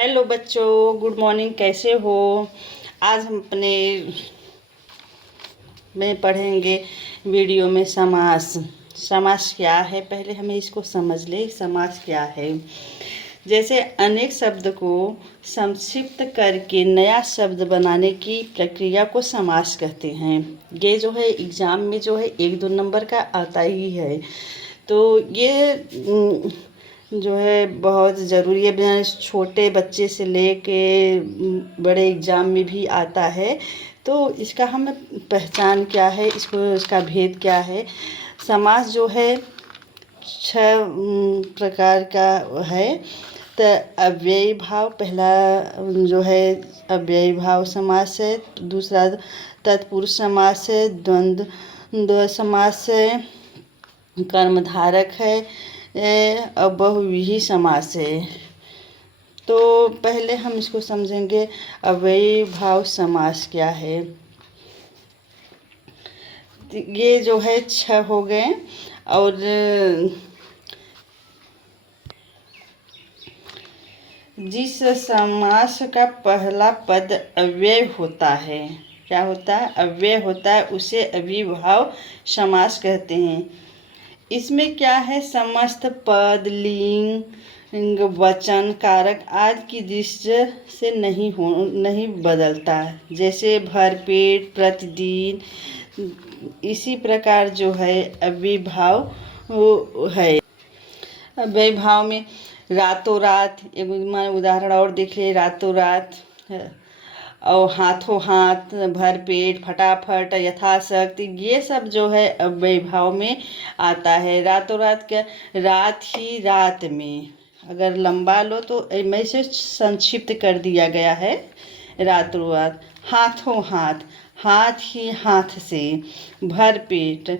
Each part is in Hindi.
हेलो बच्चों, गुड मॉर्निंग। कैसे हो? आज हम अपने में पढ़ेंगे वीडियो में समास। समास क्या है, पहले हमें इसको समझ ले। समास क्या है? जैसे अनेक शब्द को संक्षिप्त करके नया शब्द बनाने की प्रक्रिया को समास कहते हैं। ये जो है एग्ज़ाम में जो है 1-2 नंबर का आता ही है। तो ये जो है बहुत ज़रूरी है। छोटे बच्चे से लेके बड़े एग्ज़ाम में भी आता है। तो इसका हमें पहचान क्या है, इसका भेद क्या है? समास जो है 6 प्रकार का है। तो अव्ययी भाव पहला जो है अव्ययी भाव समास है। दूसरा तत्पुरुष समास है। द्वंद्व समास है। कर्मधारक है और बहुव्रीहि समास है। तो पहले हम इसको समझेंगे अव्ययी भाव समास क्या है। ये जो है 6 हो गए। और जिस समास का पहला पद अव्यय होता है, क्या होता है? अव्यय होता है, उसे अव्ययीभाव समास कहते हैं। इसमें क्या है? समस्त पद, लिंग, वचन, कारक आदि की दृष्टि से नहीं बदलता। जैसे भरपेट, प्रतिदिन, इसी प्रकार जो है अव्ययीभाव है। अव्ययीभाव में रातों रात, एक उदाहरण और देख ले। रातों रात और हाथों हाथ, भरपेट, फटाफट, यथाशक्ति, ये सब जो है अव्ययीभाव में आता है। रातों रात क्या? रात ही रात में, अगर लंबा लो तो मैं इसे संक्षिप्त कर दिया गया है। रातों रात। हाथों हाथ, हाथ ही हाथ से। भरपेट,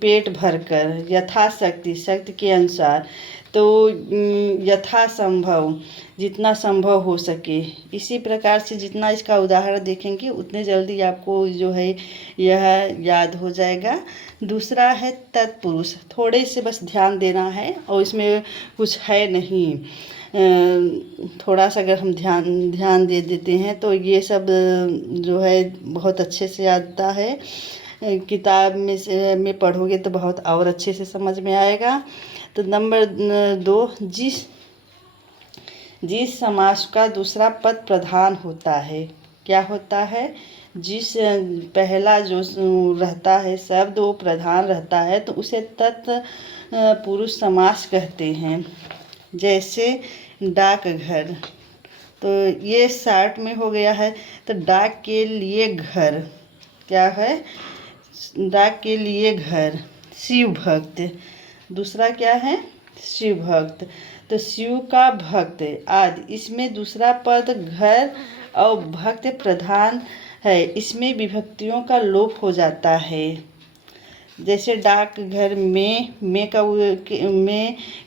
पेट भरकर। यथाशक्ति, शक्ति के अनुसार। तो यथासंभव, जितना संभव हो सके। इसी प्रकार से जितना इसका उदाहरण देखेंगे उतने जल्दी आपको जो है यह याद हो जाएगा। दूसरा है तत्पुरुष। थोड़े से बस ध्यान देना है और इसमें कुछ है नहीं। थोड़ा सा अगर हम ध्यान दे देते हैं तो ये सब जो है बहुत अच्छे से आता है। किताब में पढ़ोगे तो बहुत और अच्छे से समझ में आएगा। तो नंबर 2, जिस समास का दूसरा पद प्रधान होता है। क्या होता है? जिस पहला जो रहता है शब्द वो प्रधान रहता है तो उसे तत्पुरुष समास कहते हैं। जैसे डाकघर, तो ये 60 में हो गया है। तो डाक के लिए घर, क्या है? डाक के लिए घर। शिव भक्त, दूसरा क्या है? शिव भक्त। तो शिव का भक्त आदि, इसमें दूसरा पद घर और भक्त प्रधान है। इसमें विभक्तियों का लोप हो जाता है। जैसे डाकघर में में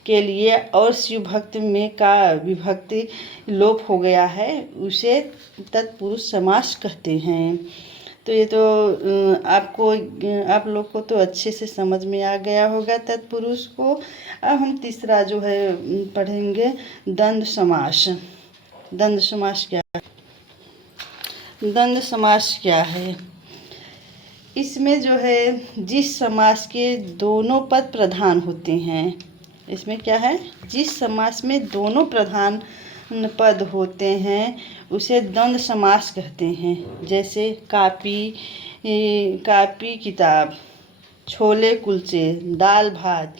के लिए और शिव भक्त में का विभक्ति लोप हो गया है, उसे तत्पुरुष समास कहते हैं। तो ये तो आप लोग को तो अच्छे से समझ में आ गया होगा तत्पुरुष को। अब हम तीसरा जो है पढ़ेंगे द्वंद्व समास। द्वंद्व समास क्या है? द्वंद्व समास क्या है? इसमें जो है जिस समास के दोनों पद प्रधान होते हैं। इसमें क्या है? जिस समास में दोनों प्रधान पद होते हैं उसे द्वंद्व समास कहते हैं। जैसे कापी किताब, छोले कुलचे, दाल भात,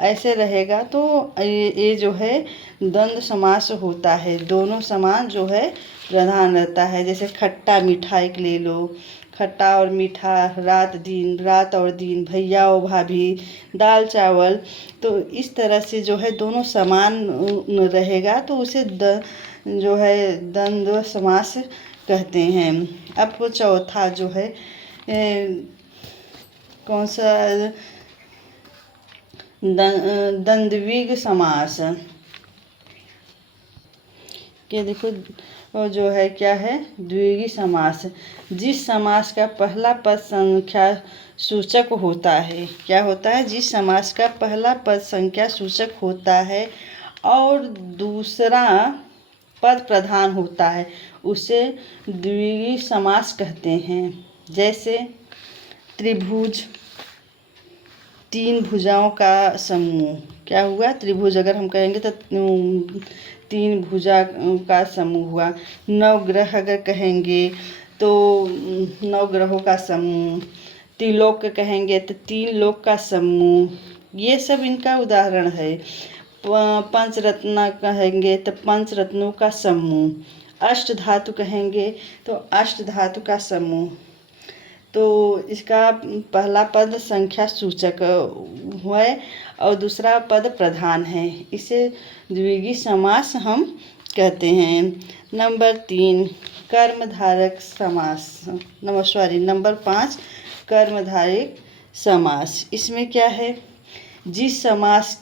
ऐसे रहेगा तो ये जो है द्वंद्व समास होता है। दोनों समान जो है प्रधान रहता है। जैसे खट्टा मीठा एक ले लो, खट्टा और मीठा, रात और दिन, भैया और भाभी, दाल चावल। तो इस तरह से जो है दोनों समान रहेगा तो उसे जो है द्वंद्व समास कहते हैं। अब वो चौथा जो है कौन सा? द्वंद्विक समास के देखो, वो जो है क्या है? द्विगु समास। जिस समास का पहला पद संख्या सूचक होता है। क्या होता है? जिस समास का पहला पद संख्या सूचक होता है और दूसरा पद प्रधान होता है उसे द्विगु समास कहते हैं। जैसे त्रिभुज, तीन भुजाओं का समूह। क्या हुआ? त्रिभुज अगर हम कहेंगे तो तीन भुजा का समूह हुआ। नवग्रह अगर कहेंगे तो 9 ग्रहों का समूह। त्रिलोक कहेंगे तो 3 लोक का समूह। ये सब इनका उदाहरण है। पंचरत्न कहेंगे तो 5 रत्नों का समूह। अष्ट धातु कहेंगे तो 8 धातु का समूह। तो इसका पहला पद संख्या सूचक है और दूसरा पद प्रधान है। इसे द्विगु समास हम कहते हैं। नंबर 3 कर्मधारक समास। नंबर 5 कर्मधारक समास। इसमें क्या है? जिस समास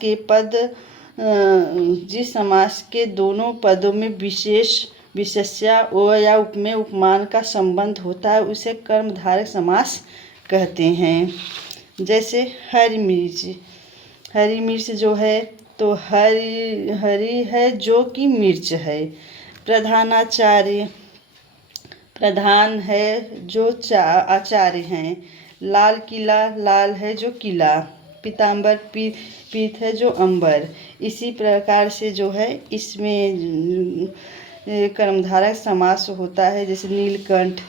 के दोनों पदों में विशेष्य या उपमेय उपमान का संबंध होता है उसे कर्मधारय समास कहते हैं। जैसे हरी मिर्च जो है तो हरी है जो कि मिर्च है। प्रधानाचार्य, प्रधान है जो आचार्य हैं। लाल किला, लाल है जो किला। पीताम्बर, पीत है जो अंबर। इसी प्रकार से जो है इसमें कर्मधारय समास होता है। जैसे नीलकंठ,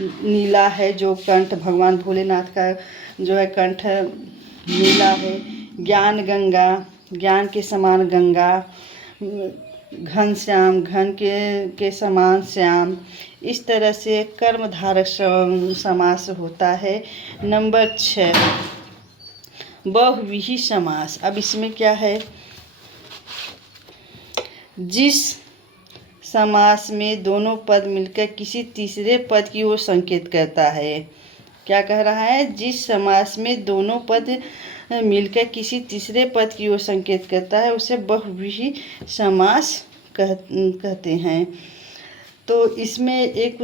नीला है जो कंठ, भगवान भोलेनाथ का जो है कंठ नीला है। ज्ञान गंगा, ज्ञान के समान गंगा। घनश्याम, घन के समान श्याम। इस तरह से कर्मधारक समास होता है। नंबर 6 बहुव्रीहि समास। अब इसमें क्या है? जिस समास में दोनों पद मिलकर किसी तीसरे पद की ओर संकेत करता है। क्या कह रहा है? जिस समास में दोनों पद मिलकर किसी तीसरे पद की ओर संकेत करता है उसे बहुव्रीहि समास कहते हैं। तो इसमें एक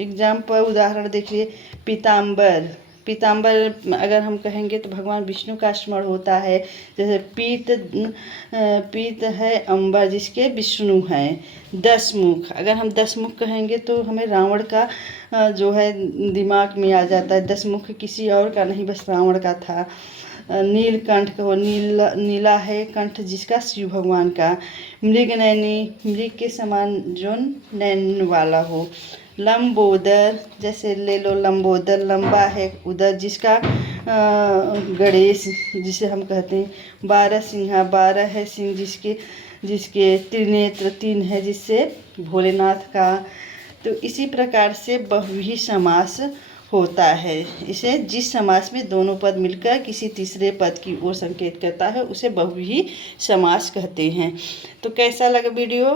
एग्जाम्पल उदाहरण देखिए। पीताम्बर, पीताम्बर अगर हम कहेंगे तो भगवान विष्णु का स्मरण होता है। जैसे पीत है अंबर जिसके विष्णु हैं। 10 मुख, अगर हम 10 मुख कहेंगे तो हमें रावण का जो है दिमाग में आ जाता है। 10 मुख किसी और का नहीं, बस रावण का था। नीलकंठ को, नीला है कंठ जिसका शिव भगवान का। मृगनयनी, मृग के समान जो नैन वाला हो। लंबोदर, जैसे ले लो लंबोदर, लंबा है उदर जिसका गणेश जिसे हम कहते हैं। 12 सिंहा, 12 है सिंह जिसके त्रिनेत्र 3 है जिससे भोलेनाथ का। तो इसी प्रकार से बहुव्रीहि समास होता है। इसे जिस समास में दोनों पद मिलकर किसी तीसरे पद की ओर संकेत करता है उसे बहुव्रीहि समास कहते हैं। तो कैसा लगा वीडियो?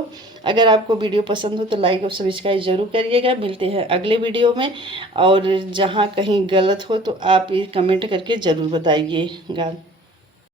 अगर आपको वीडियो पसंद हो तो लाइक और सब्सक्राइब जरूर करिएगा। मिलते हैं अगले वीडियो में। और जहाँ कहीं गलत हो तो आप ये कमेंट करके ज़रूर बताइएगा।